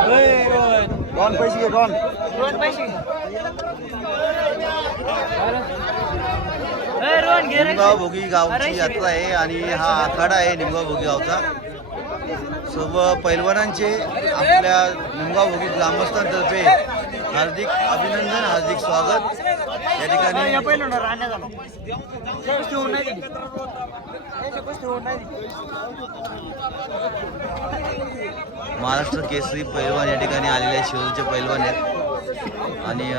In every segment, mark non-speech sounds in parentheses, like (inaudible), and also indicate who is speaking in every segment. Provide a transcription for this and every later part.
Speaker 1: दोन पैसे घे दोन निमगाव भोगी गावची यात्रा आहे आणि हा आखाडा आहे निमगाव भोगी गावचा. सर्व पैलवानांचे आपल्या निमगाव भोगी ग्रामस्थांतर्फे हार्दिक अभिनंदन हार्दिक स्वागत. या ठिकाणी महाराष्ट्र केसरी पैलवान या ठिकाणी आलेले आहेत शिवचे पैलवान आहेत. आणि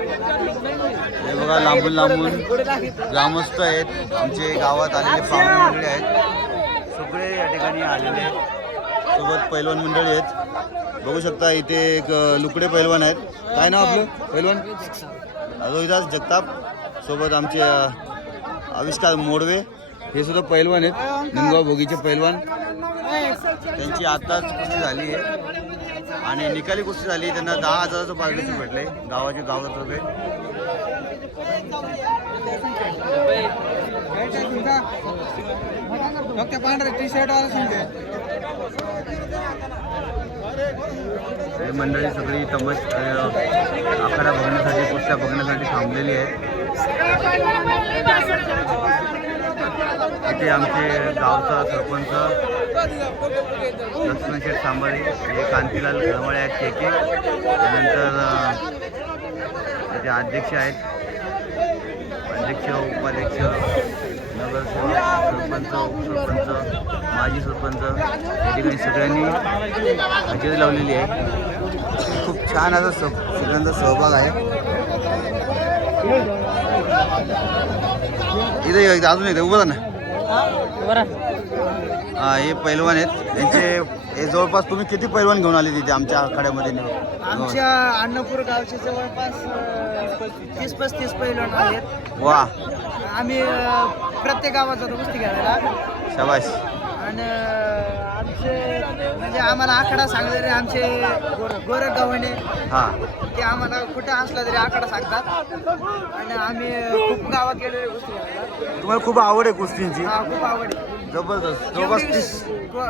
Speaker 1: हे बघा लांबून लांबून ग्रामस्थ आहेत. आमचे गावात आलेले पाहुणे मंडळी आहेत. सगळे या ठिकाणी आलेले आहेत. सोबत पैलवान मंडळी आहेत. बघू शकता इथे एक लुकडे पैलवान आहेत. काय नाव आपलं? पैलवान? रोहिदास जगताप सोबत आमचे आविष्कार मोडवे. हे सुद्धा पैलवान आहेत. निमगाव भोगीचे पैलवान. त्यांची आताच कुस्ती झाली आहे. आणि निकाली कुस्ती झाली त्यांना दहा हजाराचं पारितोषिक भेटलंय. गावाचे गावातर्फे
Speaker 2: डॉक्टर पांढरे टी शर्ट वाला सांगते
Speaker 1: मंडळी सगळी तमस अ, आखाडा बघण्यासाठी पुस्तक बघण्यासाठी थांबलेली आहे इथे आमचे गावचा सरपंच लक्ष्मणशेठ सांबाळे हे कांतीलाल घरमाळे आहेत केके त्यानंतर अ, इथे अध्यक्ष आहेत. अध्यक्ष उपाध्यक्ष नगरसेवक सरपंच उपसरपंच माजी सरपंच या ठिकाणी सगळ्यांनी हजेरी लावलेली आहे. खूप छान असा स सगळ्यांचा सहभाग आहे. इथे एक- अजून एकदा उभं ना. हा हे पैलवान आहेत. त्यांचे हे जवळपास तुम्ही किती पैलवान घेऊन आले तिथे आमच्या आखाड्यामध्ये?
Speaker 2: आमच्या अन्नपूर गावचे जवळपास तीस पस्तीस पैलवान आहेत
Speaker 1: वा.
Speaker 2: आम्ही अ, प्रत्येक गावात जातो कुस्ती घ्यायला
Speaker 1: शाबाश
Speaker 2: आणि आमचे म्हणजे आम्हाला आखाडा सांगणारे आमचे गोर गोरख गव्हाणे
Speaker 1: हा.
Speaker 2: ते आम्हाला कुठं असला तरी आखाडा सांगतात. आणि आम्ही खूप गावात गेलेले कुस्ती
Speaker 1: तुम्हाला खूप आवड आहे कुस्तींची.
Speaker 2: हा खूप आवड आहे.
Speaker 1: जबरदस्त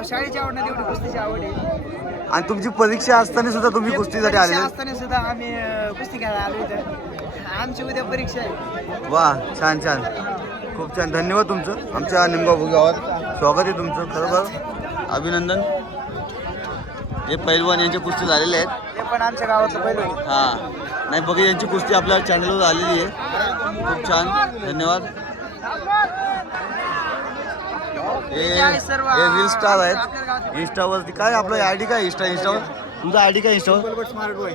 Speaker 2: शाळेची आवड नाही तेवढी कुस्तीची आवड आहे.
Speaker 1: आणि तुमची परीक्षा असताना सुद्धा तुम्ही कुस्तीसाठी आलेले?
Speaker 2: परीक्षा असताना सुद्धा आम्ही अ, कुस्ती घ्यायला आलो इथं. आमची उद्या परीक्षा आहे.
Speaker 1: वा छान छान. खूप छान. धन्यवाद तुमचं. आमच्या निमगाव गावात स्वागत आहे तुमचं. खरोखर अभिनंदन. हे पैलवान यांची कुस्ती झालेले आहेत.
Speaker 2: ते पण आमच्या गावातलं पहिलं आहे.
Speaker 1: हा. नाही बघा यांची कुस्ती आपल्या चॅनलवर आलेली आहे. खूप छान. धन्यवाद. हे हे रील स्टार आहेत. इंस्टावरती काय आपलं आय डी काय इंस्टा इंस्टावर तुमचा आय डी काय इंस्टावर
Speaker 2: smart boy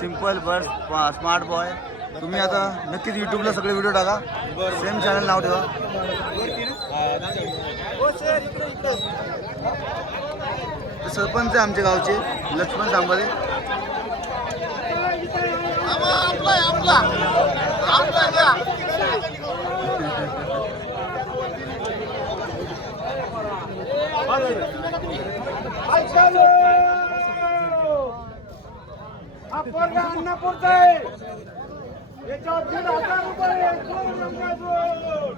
Speaker 1: simple bird smart boy तुम्ही आता नक्कीच यूट्यूबला सगळे व्हिडिओ टाका. सेम चॅनल नाव ठेवा. ते सरपंच आहे आमच्या गावचे. लक्ष्मण सांबारे
Speaker 3: हा पोरगा अन्नापूरचा आहे याच्यावर दीड हजार रुपये दोन रंगाजोड.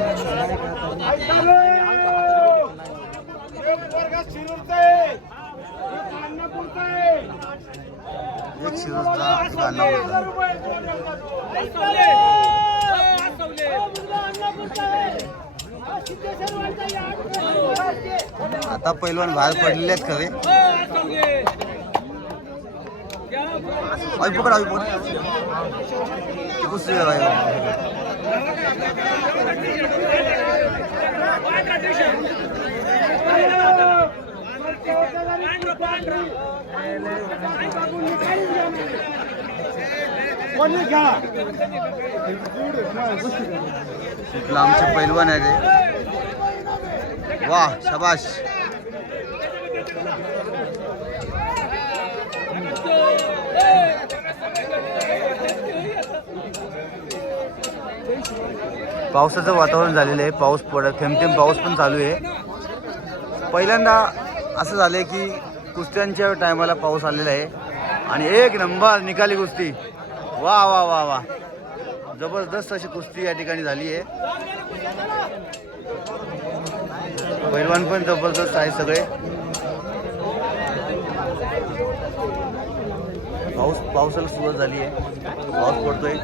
Speaker 3: ऐका रे. एक पोरगा शिरूरचा आहे एक अन्नापूरचा आहे
Speaker 1: एक शिरोजचा गाणं
Speaker 3: हजार रुपये दोन रंगाजोड. ऐका रे. हा मुलगा अन्नापूरचा आहे. हा सिद्धेश्वरवाडीचा आहे. आठ
Speaker 1: आता पैलवान बाहेर पडलेले आहेत खरे. आई पकड आई पकड. कुस्ती आमचे पैलवान आहे रे वा शबाश पावसाचं वातावरण झालेलं आहे पाऊस पडत थेंबथेंब पाऊस पण चालू आहे. पहिल्यांदा असं झालं आहे की कुस्त्यांच्या टायमाला पाऊस आलेला आहे आणि एक नंबर निकाली कुस्ती. वा वा वा वा. जबरदस्त अशी कुस्ती या ठिकाणी झाली आहे. पैलवान पण जबरदस्त आहे सगळे. पाऊस पावसाला सुरुवात झाली आहे. पाऊस पडतोय.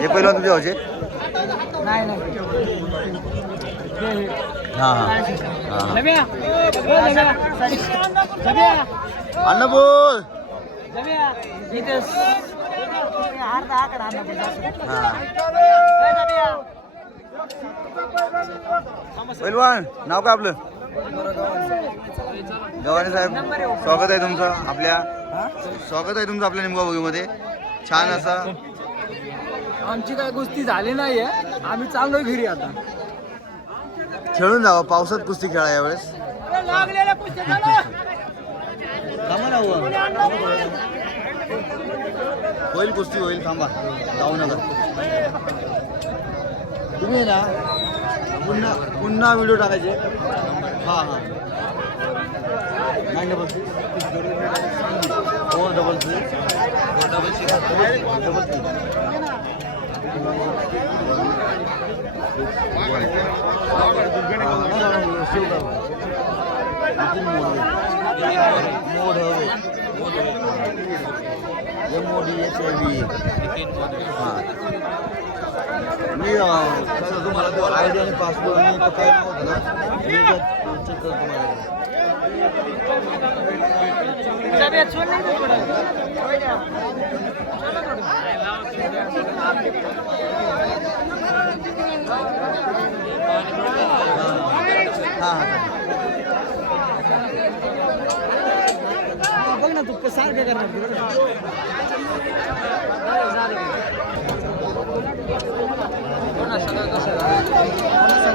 Speaker 1: हे हां हां. हां
Speaker 3: ओ जम्या जम्या
Speaker 1: अन्न बोल. हां. पैलवान नाव काय आपलं? गव्हाणे साहेब स्वागत आहे तुमचं आपल्या स्वागत आहे तुमचं आपल्या निमगाव बगीमध्ये छान असा
Speaker 2: आमची काय कुस्ती झाली नाहीये. आम्ही चाललोय घरी आता.
Speaker 1: खेळून जावं पावसात कुस्ती खेळा यावेळेस. हो. होईल कुस्ती होईल थांबा. जाऊ नका. तुम्ही ना. पुन्हा पुन्हा व्हिडिओ टाकायचे हां हां nine double six four double six double six double six मोड हवे M O D H L V हां मी तुम्हाला तो आय डी आणि पासपोर्ट आणि तो काय नव्हतं ना? मी चेक करतो तुम्हाला. हां हां.
Speaker 2: बघ ना तू सारखं करणार. तुला
Speaker 3: हे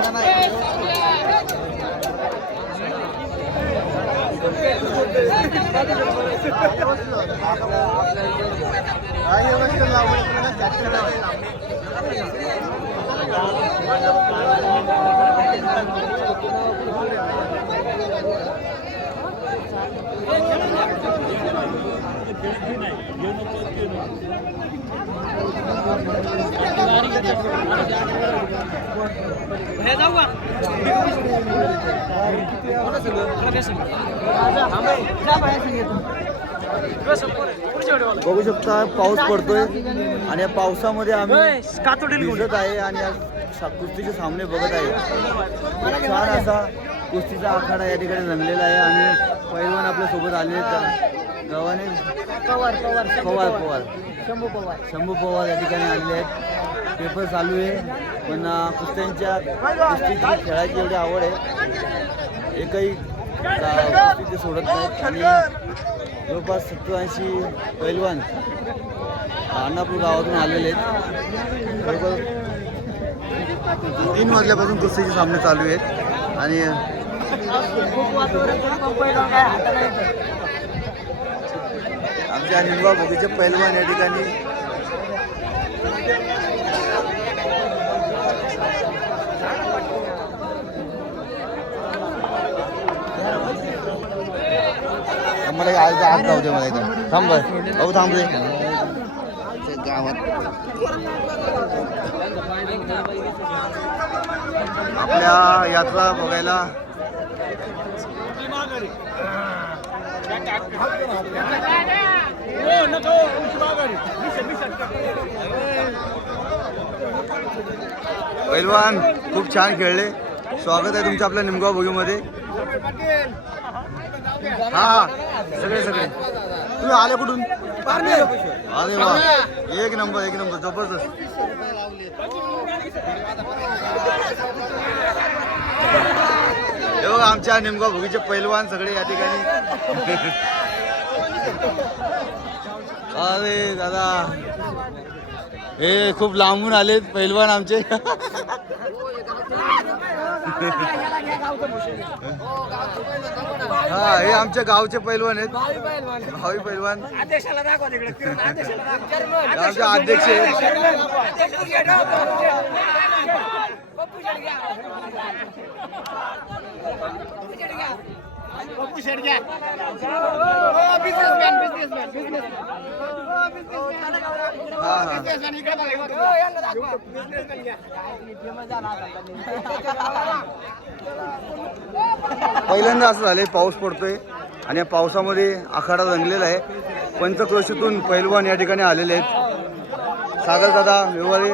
Speaker 3: जाऊ का
Speaker 2: जा बाहेर
Speaker 1: बघू शकता पाऊस पडतोय आणि या पावसामध्ये आम्ही भिजत आहे आणि कुस्तीचे सामने बघत आहे. छान असा कुस्तीचा आखाडा या ठिकाणी रंगलेला आहे आणि पैलवान आपल्यासोबत आहेत. गव्हाणे
Speaker 2: पवार पवार शंभू
Speaker 1: पवार. पवार.
Speaker 2: शंभू पवार.
Speaker 1: शंभू पवार या ठिकाणी आलेले आहेत. पेपर चालू आहे. पण कुस्त्यांच्या कुस्तीची खेळाची एवढी आवड आहे. एकही कुस्ती सोडत नाहीत. आणि जवळपास सत्तरऐंशी पैलवान अन्नापूर गावातून आलेले आहेत. जवळपास तीन वाजल्यापासून कुस्तीचे सामने चालू आहेत. आणि आमच्या निंबा बगीचे पैलवान या ठिकाणी मला आज आज जाऊ दे मला इथं. थांब बरं. भाऊ थांब रे गावात आपल्या यात्रा बघायला. पैलवान खूप छान खेळले. स्वागत आहे तुमचं आपल्या निमगाव भोगीमध्ये हा हा. सगळे सगळे. तुम्ही आले कुठून? अरे वा. एक नंबर एक नंबर. जबरदस्त. हे बघा आमच्या निमगाव भोगीचे पैलवान सगळे या ठिकाणी. अरे दादा. हे खूप लांबून आलेत पैलवान आमचे. हा हे आमच्या गावचे पैलवान आहेत. भावी पैलवान. आमचे अध्यक्ष आहेत.
Speaker 3: पप्पू शेट घ्या. बिझनेसमॅन बिझनेसमॅन बिझनेसमॅन
Speaker 1: हा हा
Speaker 3: बिझनेसमॅन इकडे बघा यांना दाखवा. बिझनेसमॅन घ्या.
Speaker 1: पहिल्यांदा असं झालंय पाऊस पडतोय आणि या पावसामध्ये आखाडा रंगलेला आहे. पंचक्रोशीतून पैलवान या ठिकाणी आलेले आहेत. सागर दादा व्यवहारे.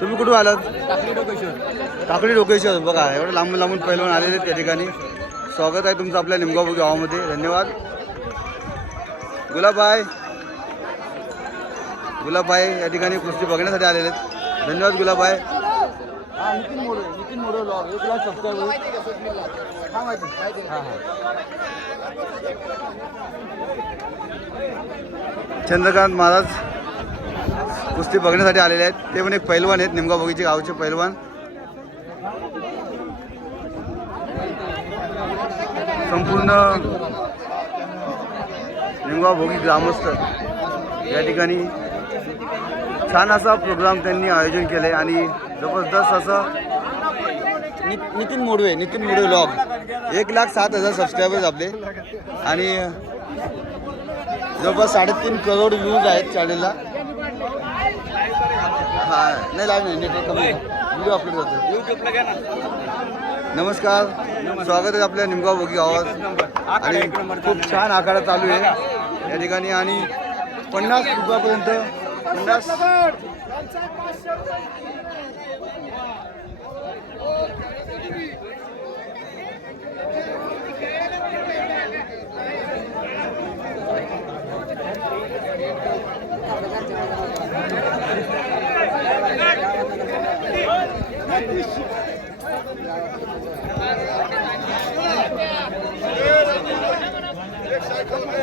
Speaker 1: तुम्ही कुठून आलात? टाकळी डोकेश्वर बघा एवढं लांबून लांबून पैलवान आलेले आहेत त्या ठिकाणी. स्वागत आहे तुमचं आपल्या निमगाव गावामध्ये. धन्यवाद. गुलाबाई गुलाबाई या ठिकाणी कुस्ती बघण्यासाठी आलेले आहेत. धन्यवाद गुलाबाई चंद्रकांत महाराज. कुस्ती बघण्यासाठी आलेले आहेत. ते पण एक पैलवान आहेत निमगाव बगीचे गावचे पैलवान. संपूर्ण निमगाव भोगी ग्रामस्थ या ठिकाणी छान असा प्रोग्राम त्यांनी आयोजन केले आणि जबरदस्त असं नि नितीन मोडवे नितीन मोडवे लॉग एक लाख सात हजार सबस्क्रायबर्स आपले. आणि जवळपास साडेतीन करोड व्ह्यूज आहेत चॅनलला नाही लाईव्ह नाही नेटवर्क कमी व्हिडिओ अपलोड करतो. नमस्कार. स्वागत आहे आपल्या निमगाव बोगी गावात. आणि खूप छान आखाडा चालू आहे. या ठिकाणी आणि पन्नास रुपयापर्यंत पन्नास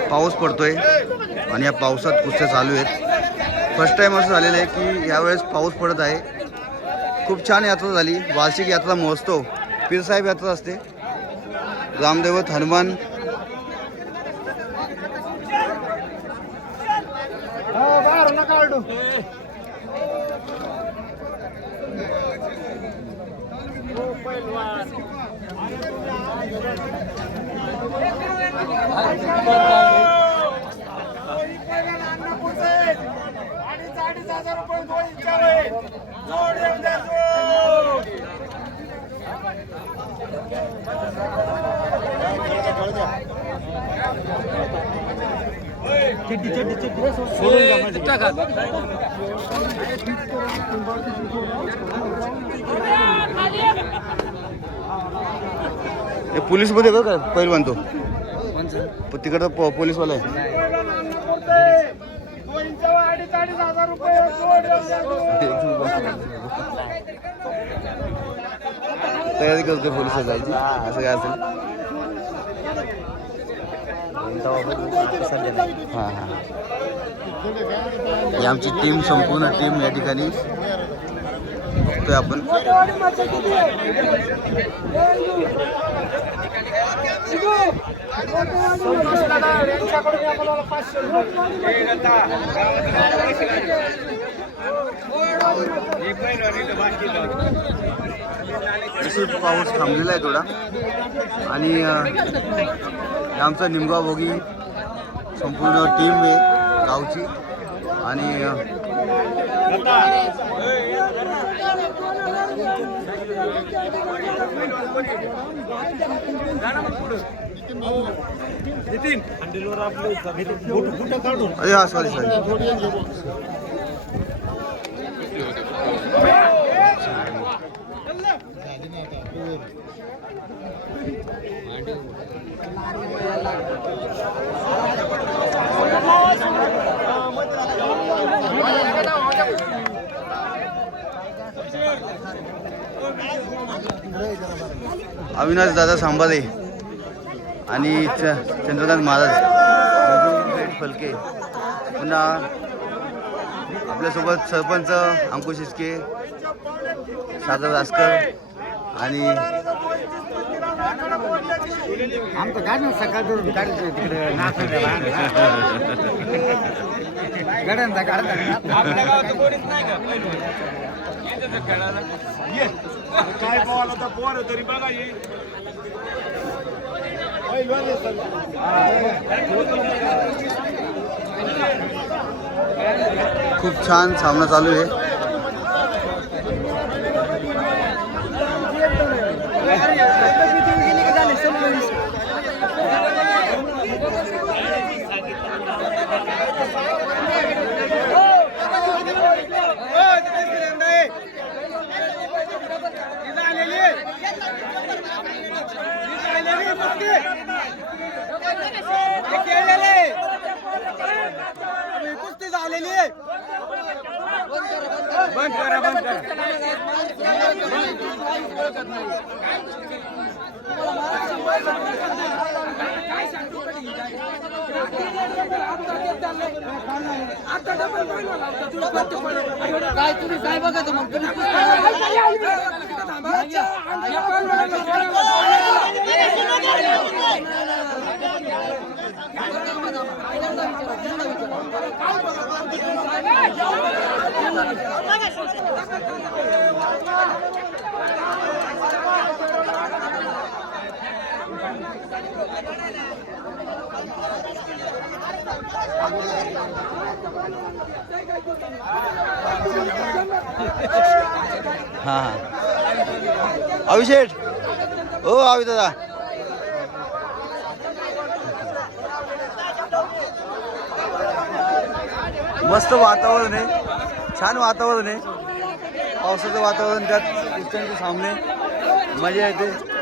Speaker 1: पाऊस पडतोय आणि या पावसात कुस्त्या चालू आहेत. फर्स्ट टाइम असं झालेलं आहे की यावेळेस पाऊस पडत आहे. खूप छान यात्रा झाली. वार्षिक यात्रा महोत्सव. पीरसाहेब यात्रा असते. रामदेवत हनुमान
Speaker 3: बाहेर नका आलटू अडीच अडीच हजार रुपये दोन आहे. जोड येऊन द्या, जोड.
Speaker 1: हे पोलीसमध्ये बघ का पैलवान तो तिकडचा प- पोलीसवाला आहे तयारी करतो पोलिसात जायची. असं काय असेल? हां हां ही. आमची टीम संपूर्ण टीम या ठिकाणी बघतोय आपण.
Speaker 3: पाचशे
Speaker 1: पाऊस थांबलेला आहे थोडा. आणि आमचा निमगाव भोगी संपूर्ण टीम आहे गावची. आणि अरे हा सॉरी सॉरी अविनाश दादा सांबारे आणि चंद्रकांत महाराज. फलके. पुन्हा आपल्यासोबत सरपंच अंकुश इस्के सागर रासकर आणि
Speaker 2: आमचं गाणं सकाळ धरून काढायचं तिकडे. गड्यांचा काढता
Speaker 1: खूप छान सामना चालू आहे Yeah.
Speaker 2: कुस्ती झालेली आहे. बंद करा बंद करा. काय तुम्ही काय बघा मग तुम्ही
Speaker 1: हां हां. अभिषेक. हो आवी दादा. मस्त वातावरण आहे. छान वातावरण आहे. पावसाचं वातावरण त्यात कुस्त्यांचे सामने. मजा येते.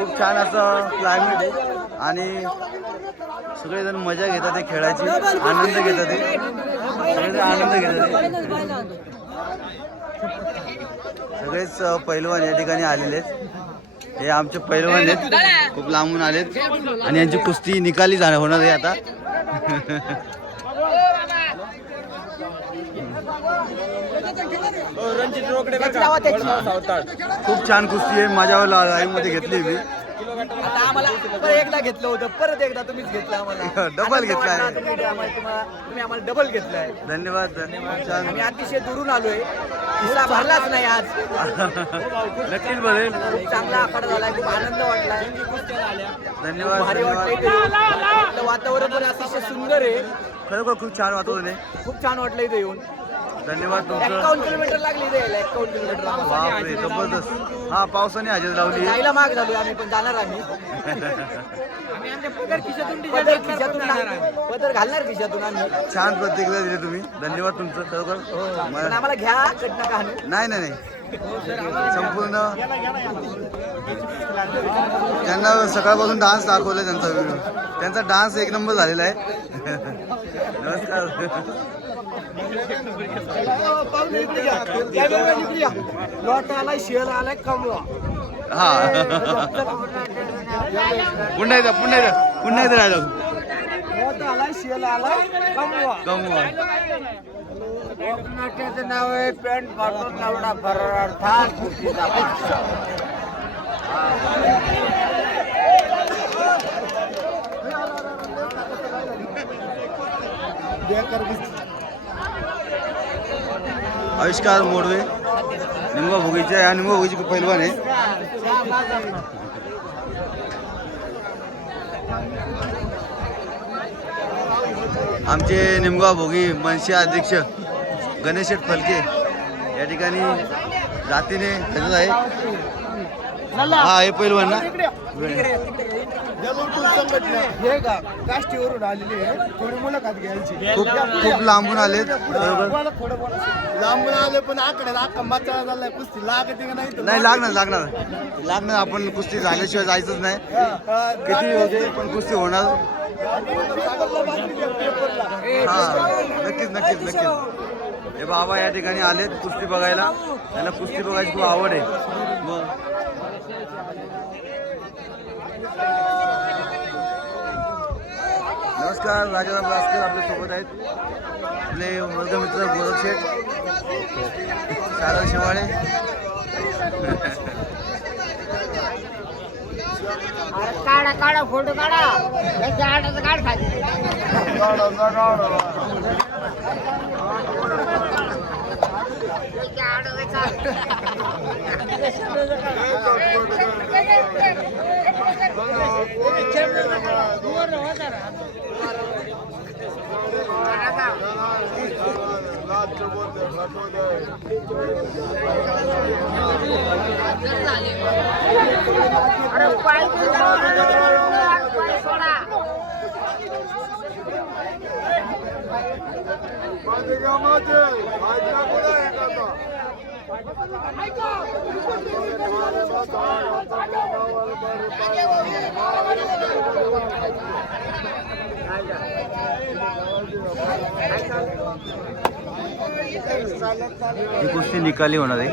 Speaker 1: खूप छान असं क्लायमेट आहे. आणि सगळेजण मजा घेतात ते खेळायची. आनंद घेतात ते. सगळेजण आनंद घेतात सगळेच पैलवान या ठिकाणी आलेले आहेत. हे आमचे पैलवान आहेत. खूप लांबून आलेत. आणि यांची कुस्ती निकाली जाणार होणार आहे आता. (laughs) खूप छान कुस्ती आहे. माझ्या लाईव्हमध्ये घेतली मी.
Speaker 2: आता आम्हाला परत एकदा घेतलं होतं. परत एकदा तुम्हीच घेतलं आम्हाला. (laughs)
Speaker 1: डबल
Speaker 2: आनंद
Speaker 1: घेतलाय.
Speaker 2: वाटला तुम्ही आम्हाला- तुम्हाला- तुम्ही आम्हाला डबल घेतलाय.
Speaker 1: धन्यवाद. धन्यवाद. छान.
Speaker 2: आम्ही अतिशय दुरून आलोय. हिस्सा भरलाच नाही आज.
Speaker 1: नक्कीच
Speaker 2: खूप चांगला आखाडा झालाय खूप आनंद वाटलाय
Speaker 1: धन्यवाद
Speaker 2: भारी वाटतंय
Speaker 1: धन्यवाद
Speaker 2: इथे. इथलं वातावरण पण अतिशय सुंदर आहे.
Speaker 1: खरोखर खूप छान वातावरण आहे.
Speaker 2: खूप छान वाटलं इथे येऊन.
Speaker 1: धन्यवाद तुमचं.
Speaker 2: किलोमीटर लागले
Speaker 1: बापरे जबरदस्त. हा पावसाने हजेरी लावली.
Speaker 2: जायला माग झालोय आम्ही पण जाणार आम्ही. पदर खिशातून घाल- पदर घालणार खिशातून आम्ही.
Speaker 1: छान प्रतिक्रिया दिली तुम्ही. धन्यवाद तुमचं. खरोखर
Speaker 2: पण
Speaker 1: मला-
Speaker 2: आम्हाला घ्या हाणू.
Speaker 1: नाही नाही नाही. संपूर्ण त्यांना सकाळपासून डान्स दाखवला त्यांचा व्हिडिओ त्यांचा डान्स एक नंबर झालेला आहे. (laughs) नमस्कार.
Speaker 2: लॉट आलाय शेअर आलाय कमवा
Speaker 1: हा पुन्हा एकदा पुन्हा एकदा पुन्हा एकदा राहिलो
Speaker 2: लॉट आलाय शेअर आलाय कमवा
Speaker 1: कमवा
Speaker 2: नाव आहे पॅन्ट लावडा फरार अर्थात
Speaker 1: आविष्कार मोडवे. निंबा भोगीचे आहे निंबा भोगीचे पैलवान आहे. आमचे निमगाव भोगी मनसे अध्यक्ष गणेश फलके या ठिकाणी जातीने त्याचं आहे. हा हे पैलवान ना.
Speaker 2: का काष्टीवरून आलेली आहे थोडी मुलाखत घ्यायची.
Speaker 1: खूप खूप लांबून आलेत. बरोबर.
Speaker 2: लांबून आले पण आकडे मचा झालाय. कुस्ती लागते का नाही?
Speaker 1: नाही लागणार लागणार. लागणार आपण कुस्ती झाल्याशिवाय जायचंच नाही. किती होते पण कुस्ती होणार. हा नक्कीच नक्कीच नक्कीच हे बाबा या ठिकाणी आलेत कुस्ती बघायला. त्यांना कुस्ती बघायची खूप आवड आहे. मग नमस्कार राजाराम भास्कर आपल्यासोबत आहेत. आपले वर्गमित्र गोरख शेठ शारदा शेवाळे.
Speaker 2: काढा काढा फोटो काढा. खाली. काढ. (laughs) (laughs) अरे पाय पाय सोडा
Speaker 1: ही कुस्ती निकाली होणार आहे.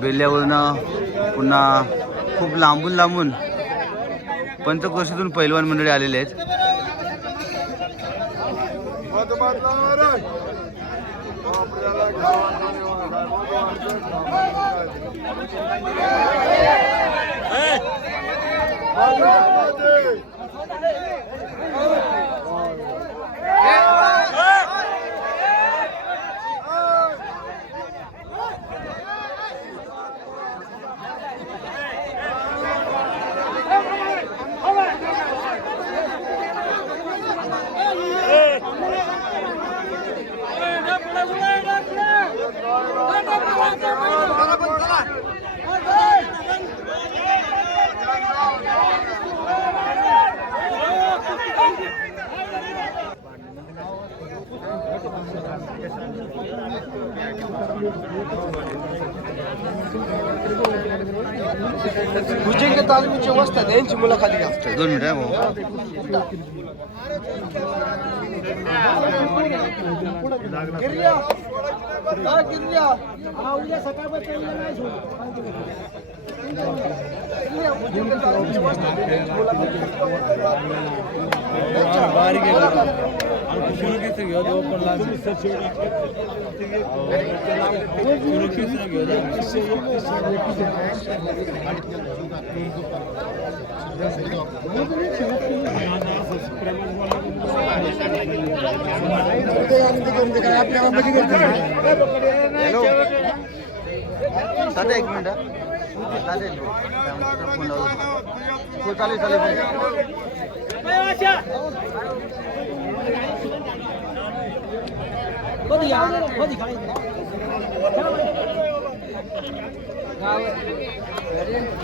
Speaker 1: बेल्ल्यावरनं पुन्हा खूप लांबून लांबून पंचक्रोशीतून पैलवान मंडळी आलेले आहेत. Thank you.
Speaker 3: भुजंग तालमीचे वस्तात यांची मुलाखती घ्या.
Speaker 1: दोन मिनिटं
Speaker 4: उद्या सकाळपर्यंत येईल नाही सोड.
Speaker 3: गिर्या, भुजंग तालमीचे वस्तात
Speaker 1: हॅलो तात्या एक मिनिट चालेल हो चालेल चालेल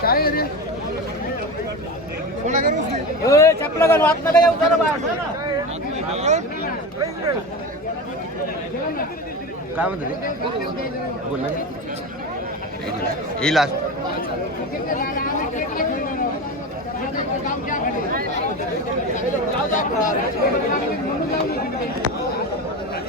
Speaker 3: काय रे कोणा करू
Speaker 4: ए, चपला घाल आत नका येऊ जरा
Speaker 1: काय म्हणतो? रे बोल ना. एक मिनिट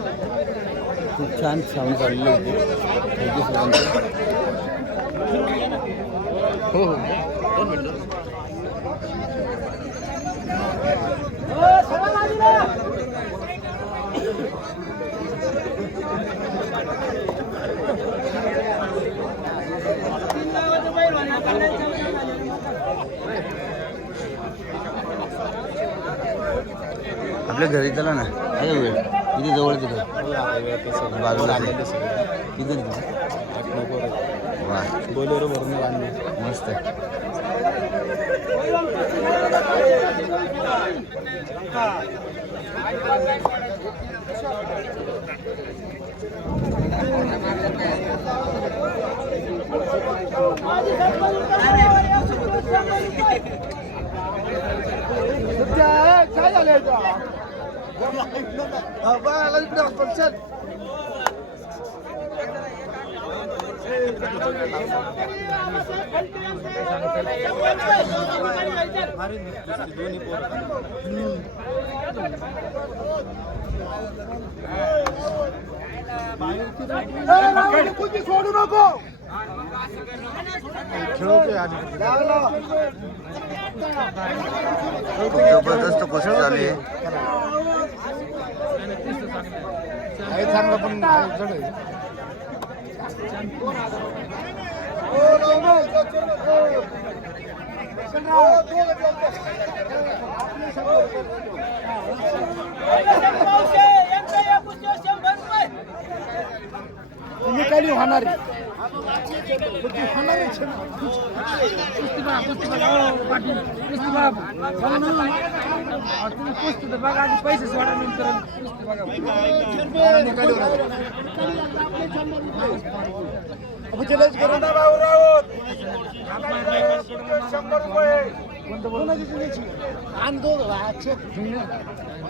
Speaker 1: खूप छान साऊंड चाललेलं होते थँक्यू साऊंड हो हो.
Speaker 4: ए, सगळं बाजूला. तीन नावाचं बैल म्हणे, काढायचं नाही झालं.
Speaker 1: आपल्या घरी चला ना. आहे वेळ किती जवळ तिथं. बाजूला आहे. किती वा
Speaker 3: बोलेरो भरून आणले
Speaker 1: मस्त
Speaker 2: आहे झालं सोडू नको
Speaker 1: खेळतोय जबरदस्त कुस्ती झाली आहे
Speaker 2: चांगलं पण जड आहे. निकाली होणार
Speaker 1: आन्दोलन भएको छ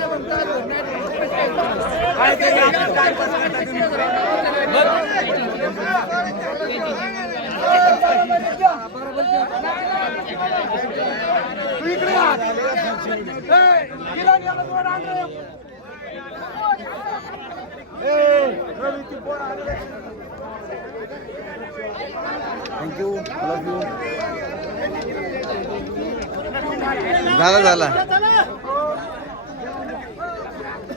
Speaker 1: झाला झाला.